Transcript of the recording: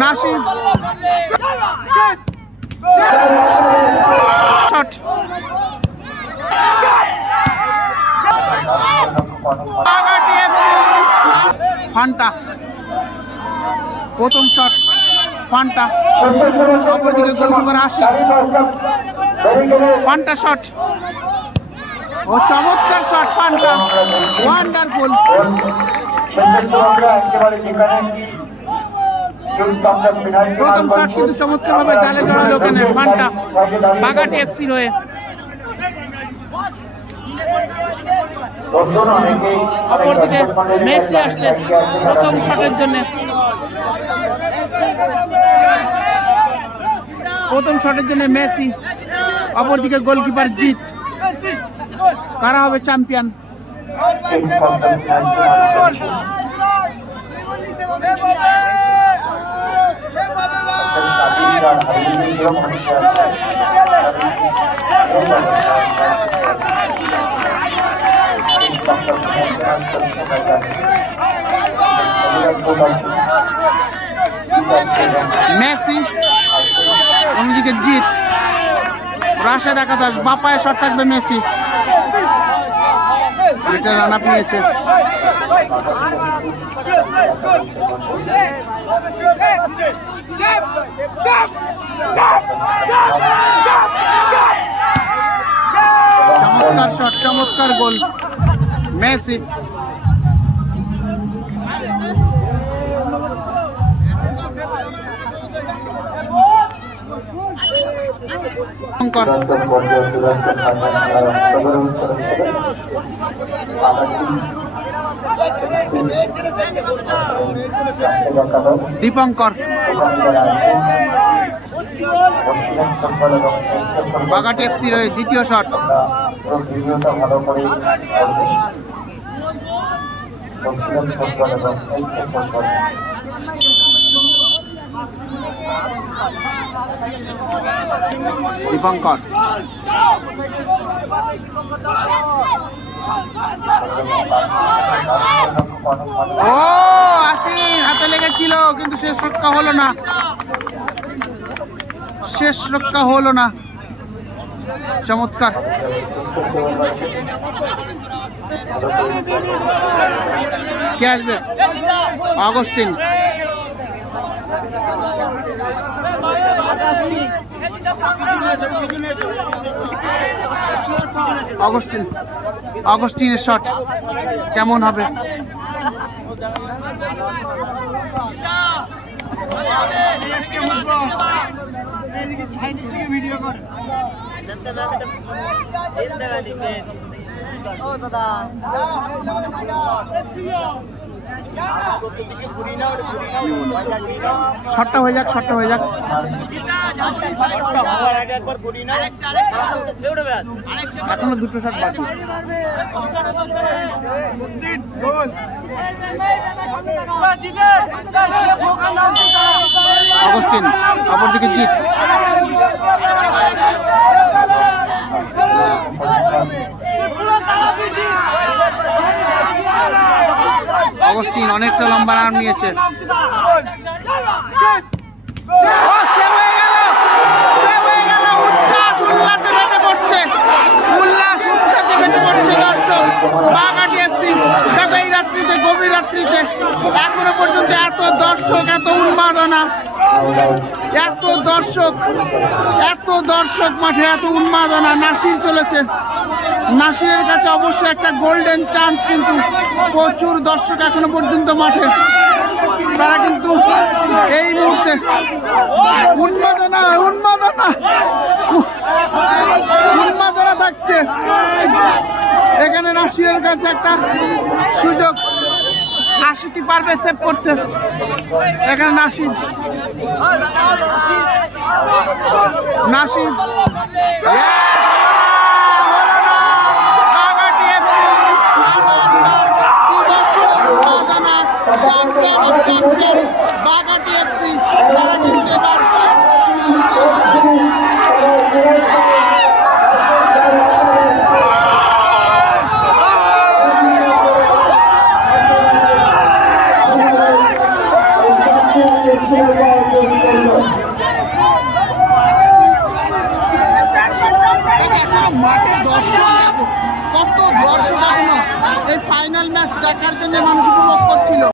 Nasir. Shot Fanta. প্রথম shot Fanta. অপরদিকে goalkeeper আসি ফান্টা শট ও চমৎকার শট ফান্টা। ওয়ান্ডারফুল প্রথম শট কিন্তু চমৎকার ভাবে জালে জড়ালো ওখানে ফান্টা। বাগাটি এফসির হয়ে অপরদিকে মেসি আসছে প্রথম শটের জন্য। প্রথম শটের জন্য মেসি, অপরদিকে গোলকিপার জিত কারা হবে চ্যাম্পিয়ন মেসি অন্যদিকে জিত দেখা একাদশ বাপায় শট থাকবে মেসি। এটা রান আপ নিয়েছে। চমৎকার শট চমৎকার goal Messi. Shankar Dipankar. Bagati FC রয়ে দ্বিতীয় শট। দীপঙ্কর। ও আসি হাতে লেগেছিল, কিন্তু শেষ রক্ষা হলো না। শেষ রক্ষা হলো না। চমৎকার। কে আসবে? অগস্টিন। অগস্টিন। অগস্টিনের শট। কেমন হবে? শটটা হয়ে যাক শটটা হয়ে যাক। এখনও দুটো শট বাকি। অগস্টিন অপরদিকে জিত অগস্টিন অনেকটা লম্বা রান নিয়েছে। দর্শক। রাত্রিতে, গভীর রাত্রিতে এখনও পর্যন্ত এত দর্শক এত উন্মাদনা এত দর্শক এত দর্শক মাঠে এত উন্মাদনা নাসির চলেছে। নাসিরের কাছে অবশ্যই একটা গোল্ডেন চান্স কিন্তু প্রচুর দর্শক এখনও পর্যন্ত মাঠে। তারা কিন্তু এই মুহূর্তে উন্মাদনা উন্মাদনা উন্মাদনা থাকছে এখানে নাসিরের কাছে একটা সুযোগ আশিটি পারবে সেভ করতে এখানে Nasir Nasir champion of champion Bagati FC তারা কিন্তু এবার Thank you. এখনও মাঠে দর্শক দেখো কত দর্শক এখনও এই ফাইনাল ম্যাচ দেখার জন্য মানুষ উপভোগ করছিল।